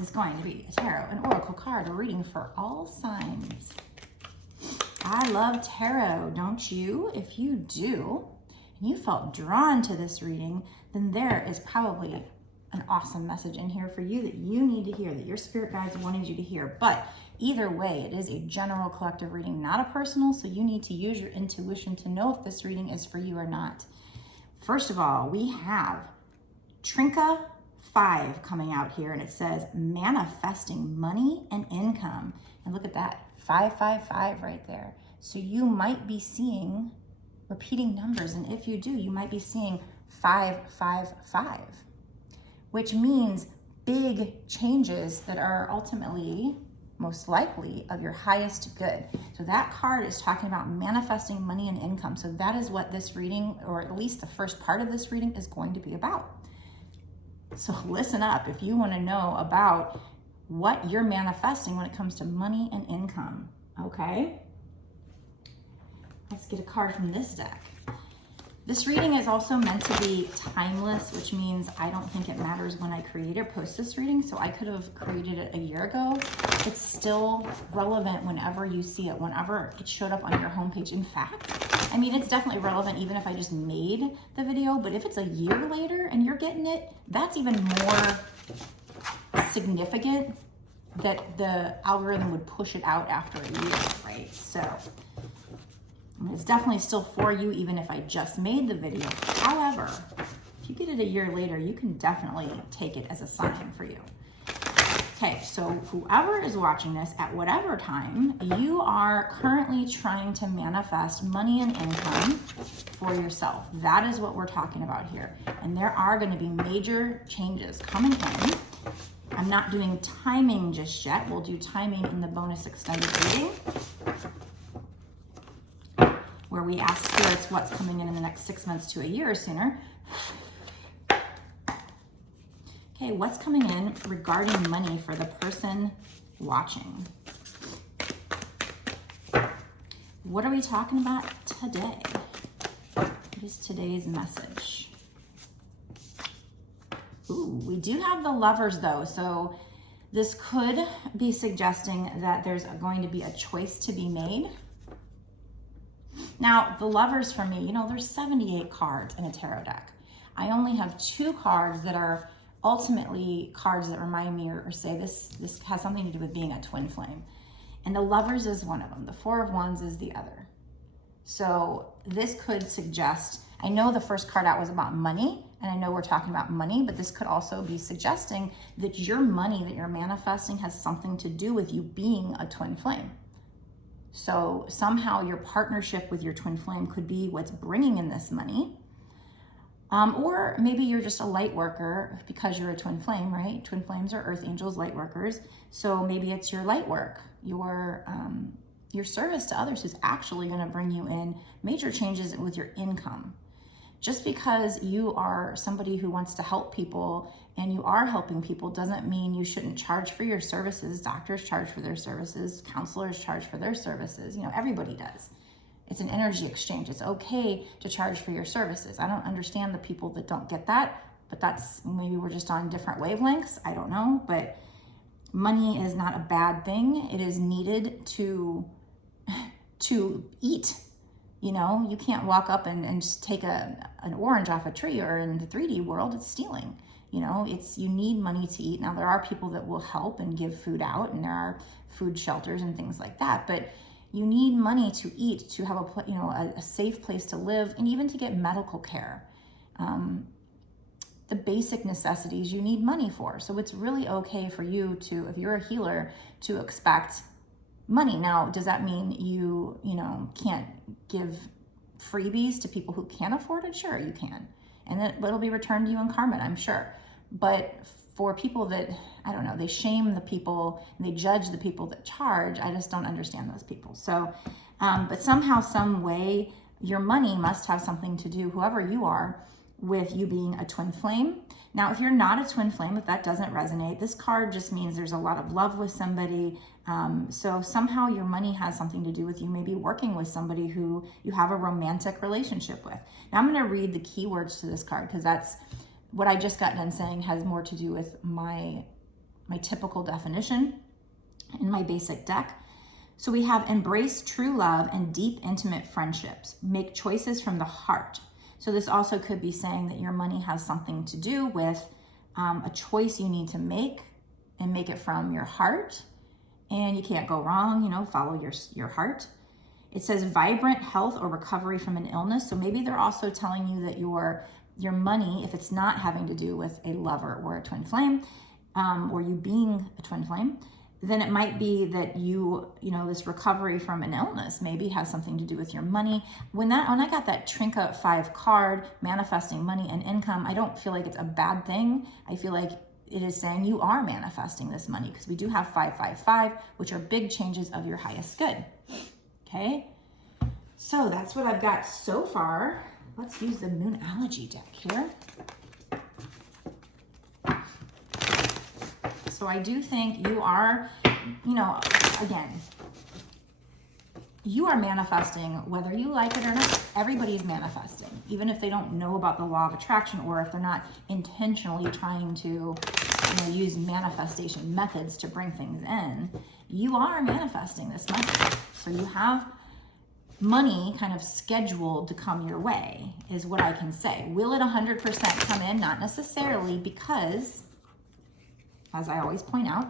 is going to be a tarot, an oracle card, a reading for all signs. I love tarot, don't you? If you do, and you felt drawn to this reading, then there is probably an awesome message in here for you that you need to hear, that your spirit guides wanted you to hear. But either way, it is a general collective reading, not a personal, so you need to use your intuition to know if this reading is for you or not. First of all, we have Trinka 5 coming out here, and it says manifesting money and income. And look at that, 555 right there. So you might be seeing repeating numbers, and if you do, you might be seeing 555, which means big changes that are ultimately, most likely, of your highest good. So that card is talking about manifesting money and income. So that is what this reading, or at least the first part of this reading, is going to be about. So listen up if you want to know about what you're manifesting when it comes to money and income, okay? Let's get a card from this deck. This reading is also meant to be timeless, which means I don't think it matters when I create or post this reading. So I could have created it a year ago. It's still relevant whenever you see it, whenever it showed up on your homepage. In fact, I mean, it's definitely relevant even if I just made the video, but if it's a year later and you're getting it, that's even more significant that the algorithm would push it out after a year, right? So it's definitely still for you, even if I just made the video. However, if you get it a year later, you can definitely take it as a sign for you. Okay, so whoever is watching this at whatever time, you are currently trying to manifest money and income for yourself. That is what we're talking about here. And there are going to be major changes coming in. I'm not doing timing just yet. We'll do timing in the bonus extended reading, where we ask spirits what's coming in the next 6 months to a year or sooner. Okay, what's coming in regarding money for the person watching? What are we talking about today? What is today's message? Ooh, we do have the Lovers though, so this could be suggesting that there's going to be a choice to be made. Now, the Lovers for me, you know, there's 78 cards in a tarot deck. I only have 2 cards that are ultimately cards that remind me or say this has something to do with being a twin flame. And the Lovers is one of them. The Four of Wands is the other. So this could suggest, I know the first card out was about money, and I know we're talking about money, but this could also be suggesting that your money that you're manifesting has something to do with you being a twin flame. So somehow your partnership with your twin flame could be what's bringing in this money. Or maybe you're just a light worker because you're a twin flame, right? Twin flames are earth angels, light workers. So maybe it's your light work, your service to others is actually going to bring you in major changes with your income. Just because you are somebody who wants to help people and you are helping people doesn't mean you shouldn't charge for your services. Doctors charge for their services, counselors charge for their services. You know, everybody does. It's an energy exchange. It's okay to charge for your services. I don't understand the people that don't get that, but that's, maybe we're just on different wavelengths. I don't know, but money is not a bad thing. It is needed to eat. You know, you can't walk up and just take an orange off a tree, or in the 3D world, it's stealing. You know, you need money to eat. Now, there are people that will help and give food out, and there are food shelters and things like that, but you need money to eat, to have a safe place to live, and even to get medical care. The basic necessities you need money for. So it's really okay for you to, if you're a healer, to expect money. Now, does that mean you can't give freebies to people who can't afford it? Sure, you can. And it'll be returned to you in karma, I'm sure. But for people that, I don't know, they shame the people and they judge the people that charge, I just don't understand those people. So, but somehow, some way, your money must have something to do, whoever you are, with you being a twin flame. Now, if you're not a twin flame, if that doesn't resonate, this card just means there's a lot of love with somebody. So somehow your money has something to do with you maybe working with somebody who you have a romantic relationship with. Now, I'm going to read the keywords to this card because that's what I just got done saying has more to do with my my typical definition in my basic deck. So we have embrace true love and deep, intimate friendships. Make choices from the heart. So this also could be saying that your money has something to do with a choice you need to make, and make it from your heart. And you can't go wrong, you know, follow your heart. It says vibrant health or recovery from an illness. So maybe they're also telling you that your money, if it's not having to do with a lover or a twin flame, or you being a twin flame, then it might be that you know, this recovery from an illness maybe has something to do with your money. When I got that Trinket 5 card, manifesting money and income, I don't feel like it's a bad thing. I feel like it is saying you are manifesting this money, because we do have 555, which are big changes of your highest good. Okay, so that's what I've got so far. Let's use the Moonology deck here. So I do think you are, you know, again, you are manifesting whether you like it or not. Everybody's manifesting, even if they don't know about the law of attraction, or if they're not intentionally trying to, you know, use manifestation methods to bring things in. You are manifesting this money. So you have money kind of scheduled to come your way, is what I can say. Will it 100% come in? Not necessarily, because, as I always point out,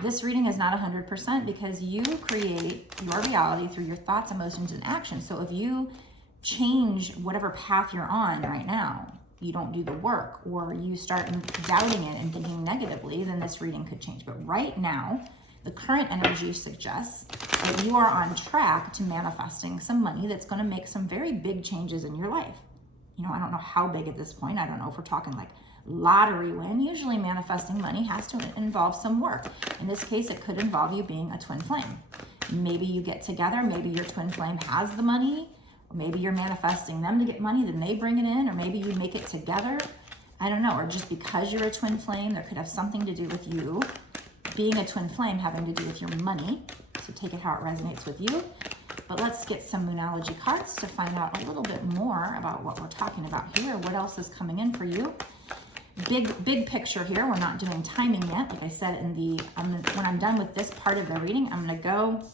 this reading is not 100%, because you create your reality through your thoughts, emotions, and actions. So if you change whatever path you're on right now, you don't do the work, or you start doubting it and thinking negatively, then this reading could change. But right now, the current energy suggests that you are on track to manifesting some money that's going to make some very big changes in your life. You know, I don't know how big at this point. I don't know if we're talking like lottery win. Usually manifesting money has to involve some work. In this case, it could involve you being a twin flame. Maybe you get together, maybe your twin flame has the money, or maybe you're manifesting them to get money, then they bring it in, or maybe you make it together. I don't know, or just because you're a twin flame, there could have something to do with you being a twin flame having to do with your money. So take it how it resonates with you. But let's get some Moonology cards to find out a little bit more about what we're talking about here. What else is coming in for you? Big picture here. We're not doing timing yet. Like I said, when I'm done with this part of the reading, I'm going to go.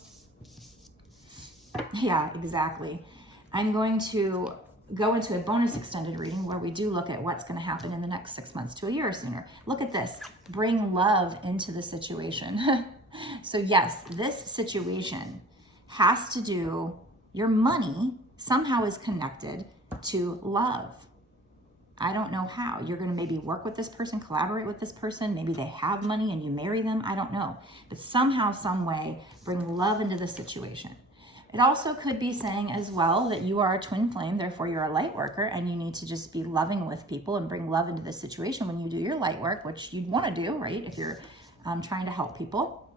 Yeah, exactly. I'm going to go into a bonus extended reading where we do look at what's going to happen in the next 6 months to a year or sooner. Look at this. Bring love into the situation. So yes, this situation has to do, your money somehow is connected to love. I don't know how. You're going to maybe work with this person, collaborate with this person. Maybe they have money and you marry them. I don't know. But somehow, some way, bring love into the situation. It also could be saying as well that you are a twin flame, therefore you're a light worker, and you need to just be loving with people and bring love into the situation when you do your light work, which you'd want to do, right? If you're trying to help people,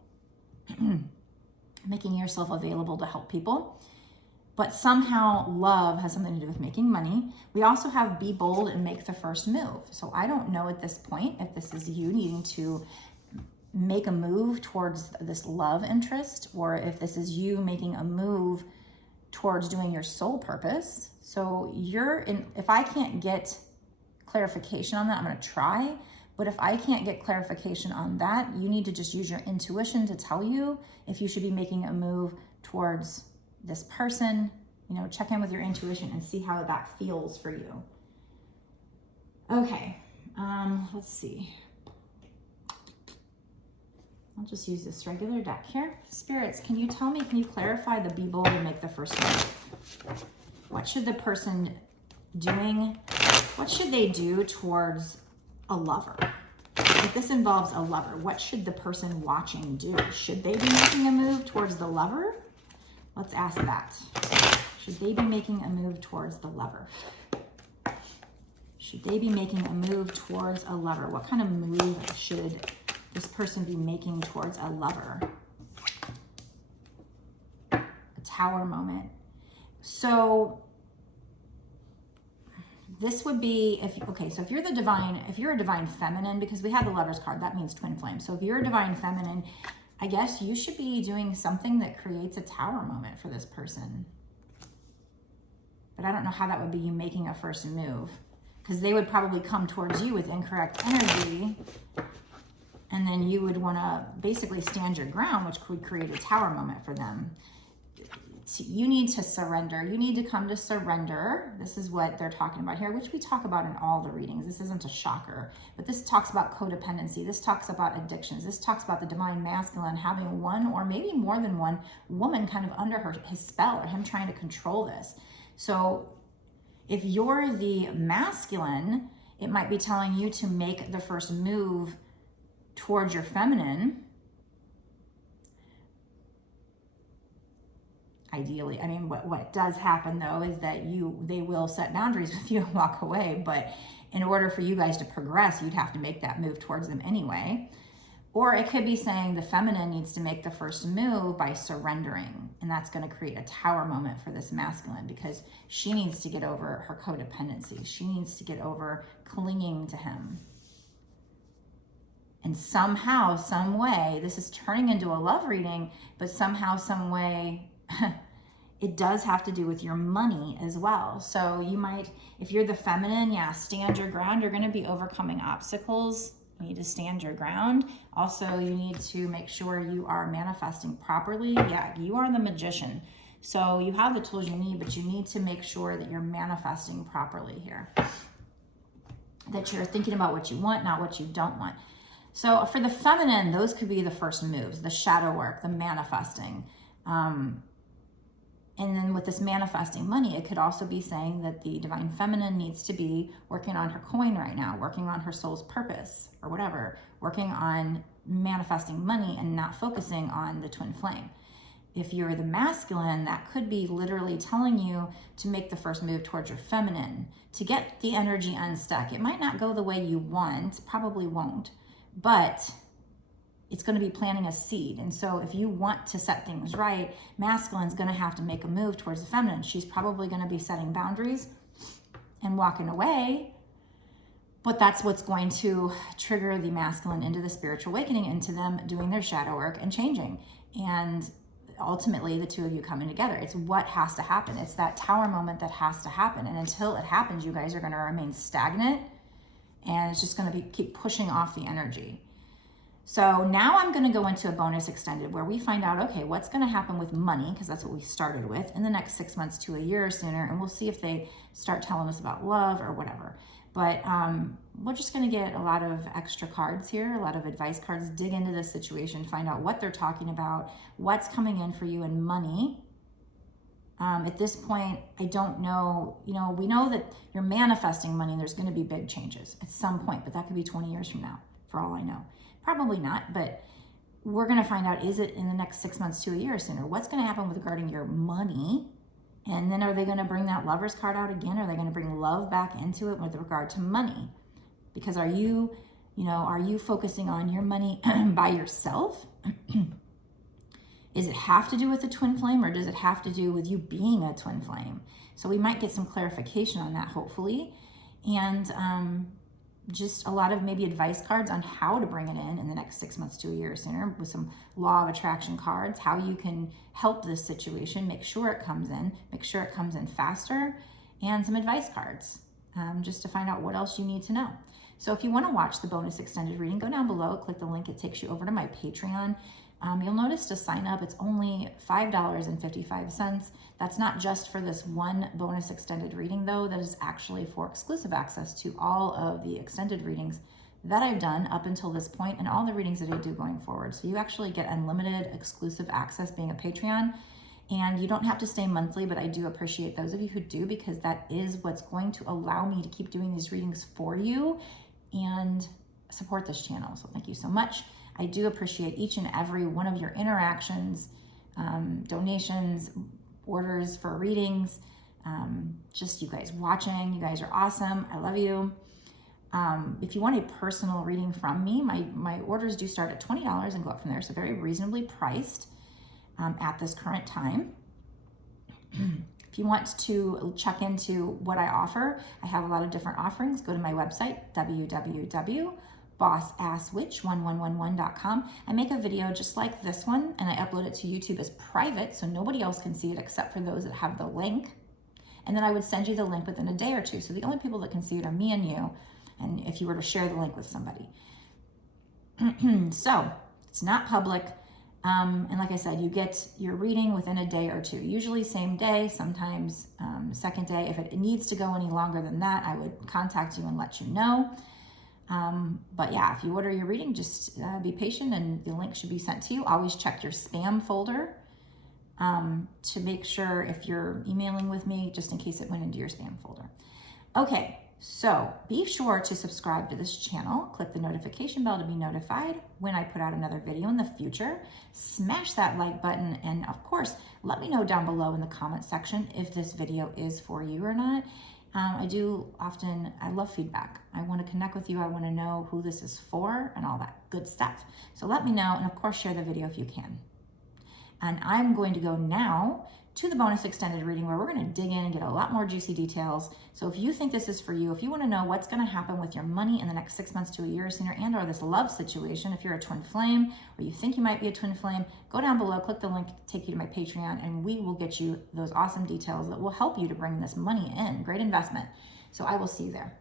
making yourself available to help people. But somehow love has something to do with making money. We also have be bold and make the first move. So I don't know at this point if this is you needing to make a move towards this love interest, or if this is you making a move towards doing your soul purpose. So if I can't get clarification on that, I'm going to try. But if I can't get clarification on that, you need to just use your intuition to tell you if you should be making a move towards this person. You know, check in with your intuition and see how that feels for you. Okay, let's see. I'll just use this regular deck here. Spirits, can you tell me, can you clarify the be bold and make the first move? What should the person doing, what should they do towards a lover? If this involves a lover, what should the person watching do? Should they be making a move towards the lover? Let's ask that. Should they be making a move towards the lover? Should they be making a move towards a lover? What kind of move should this person be making towards a lover? A Tower moment. So this would be, if you're a divine feminine, because we had the Lover's card, that means twin flame. So if you're a divine feminine, I guess you should be doing something that creates a Tower moment for this person. But I don't know how that would be you making a first move, because they would probably come towards you with incorrect energy. And then you would want to basically stand your ground, which could create a tower moment for them. You need to surrender. You need to come to surrender. This is what they're talking about here, which we talk about in all the readings. This isn't a shocker, but this talks about codependency. This talks about addictions. This talks about the divine masculine having one or maybe more than one woman kind of under his spell, or him trying to control this. So if you're the masculine, it might be telling you to make the first move towards your feminine. Ideally, I mean, what does happen though is that they will set boundaries with you and walk away. But in order for you guys to progress, you'd have to make that move towards them anyway. Or it could be saying the feminine needs to make the first move by surrendering. And that's going to create a tower moment for this masculine, because she needs to get over her codependency. She needs to get over clinging to him. And somehow, some way, this is turning into a love reading, but somehow, some way, it does have to do with your money as well. So you might, if you're the feminine, yeah, stand your ground. You're going to be overcoming obstacles. You need to stand your ground. Also, you need to make sure you are manifesting properly. Yeah, you are the magician. So you have the tools you need, but you need to make sure that you're manifesting properly here. That you're thinking about what you want, not what you don't want. So for the feminine, those could be the first moves, the shadow work, the manifesting. And then with this manifesting money, it could also be saying that the divine feminine needs to be working on her coin right now, working on her soul's purpose or whatever, working on manifesting money and not focusing on the twin flame. If you're the masculine, that could be literally telling you to make the first move towards your feminine, to get the energy unstuck. It might not go the way you want, probably won't, but it's going to be planting a seed. And so if you want to set things right, masculine's going to have to make a move towards the feminine. She's probably going to be setting boundaries and walking away, but that's what's going to trigger the masculine into the spiritual awakening, into them doing their shadow work and changing. And ultimately the two of you coming together. It's what has to happen. It's that tower moment that has to happen. And until it happens, you guys are going to remain stagnant, and it's just going to keep pushing off the energy. So now I'm going to go into a bonus extended where we find out, okay, what's going to happen with money, because that's what we started with, in the next 6 months to a year or sooner. And we'll see if they start telling us about love or whatever. But we're just going to get a lot of extra cards here, a lot of advice cards, dig into this situation, find out what they're talking about, what's coming in for you in money. At this point, I don't know, we know that you're manifesting money and there's going to be big changes at some point, but that could be 20 years from now, for all I know. Probably not, but we're going to find out, is it in the next 6 months to a year or sooner? What's going to happen with regarding your money? And then are they going to bring that Lover's card out again? Are they going to bring love back into it with regard to money? Because are you focusing on your money by yourself? Does it have to do with the twin flame, or does it have to do with you being a twin flame? So we might get some clarification on that, hopefully. And just a lot of maybe advice cards on how to bring it in the next 6 months to a year or sooner, with some law of attraction cards, how you can help this situation, make sure it comes in faster, and some advice cards just to find out what else you need to know. So if you want to watch the bonus extended reading, go down below, click the link, it takes you over to my Patreon. You'll notice to sign up, it's only $5.55. That's not just for this one bonus extended reading though, that is actually for exclusive access to all of the extended readings that I've done up until this point and all the readings that I do going forward. So you actually get unlimited exclusive access being a Patreon, and you don't have to stay monthly, but I do appreciate those of you who do, because that is what's going to allow me to keep doing these readings for you and support this channel. So thank you so much. I do appreciate each and every one of your interactions, donations, orders for readings, just you guys watching. You guys are awesome. I love you. If you want a personal reading from me, my orders do start at $20 and go up from there, so very reasonably priced at this current time. If you want to check into what I offer, I have a lot of different offerings. Go to my website, www.bossasswitch1111.com. I make a video just like this one, and I upload it to YouTube as private, so nobody else can see it except for those that have the link. And then I would send you the link within a day or two. So the only people that can see it are me and you, and if you were to share the link with somebody. So it's not public. And like I said, you get your reading within a day or two, usually same day, sometimes second day. If it needs to go any longer than that, I would contact you and let you know. But yeah, if you order your reading, just be patient and the link should be sent to you. Always check your spam folder to make sure if you're emailing with me, just in case it went into your spam folder. Okay, so be sure to subscribe to this channel. Click the notification bell to be notified when I put out another video in the future. Smash that like button, and of course, let me know down below in the comment section if this video is for you or not. I love feedback. I want to connect with you. I want to know who this is for and all that good stuff. So let me know, and of course, share the video if you can. And I'm going to go now to the bonus extended reading where we're going to dig in and get a lot more juicy details. So if you think this is for you, if you want to know what's going to happen with your money in the next 6 months to a year sooner, and or this love situation, if you're a twin flame or you think you might be a twin flame, go down below, click the link, take you to my Patreon, and we will get you those awesome details that will help you to bring this money in. Great investment. So I will see you there.